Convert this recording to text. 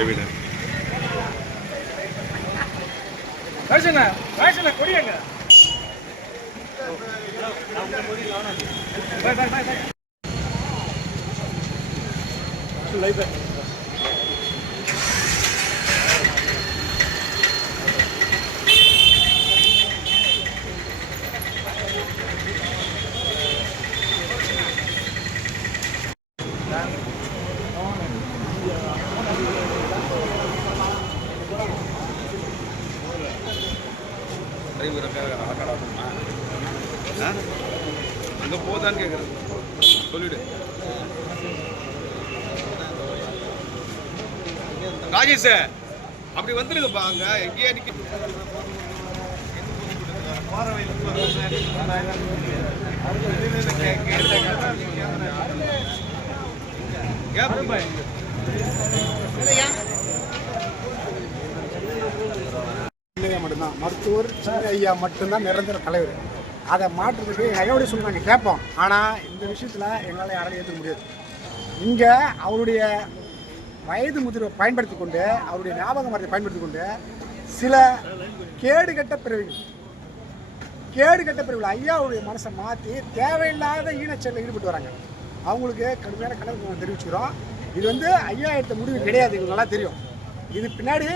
உறவினர். கொடியங்க அங்கே போதான்னு கேட்குறேன், சொல்லிவிடு. ராஜேஷ் அப்படி வந்துருங்கப்பா, அங்கே எங்கேயா நிற்க மட்டும்தான் மருத்துவர் சின்ன ஐயா மட்டும்தான் நிரந்தர தலைவர். அதை மாற்றுறதுக்கு ஐயோடைய சொல்லி நாங்கள் கேட்போம். ஆனால் இந்த விஷயத்தில் எங்களால் யாராலும் ஏற்றுக்க முடியாது. இங்கே அவருடைய வயது முதிர்வை பயன்படுத்தி கொண்டு, அவருடைய ஞாபக மரத்தை பயன்படுத்தி கொண்டு சில கேடுகட்ட பிரிவுகள் ஐயாவுடைய மனசை மாற்றி தேவையில்லாத ஈனச்செயலில் ஈடுபட்டு வராங்க. அவங்களுக்கு கடுமையான கணக்கு தெரிவிச்சுக்கிறோம். இது ஐயா எடுத்த முடிவு கிடையாது, எங்களுக்கு நல்லா தெரியும். இது பின்னாடி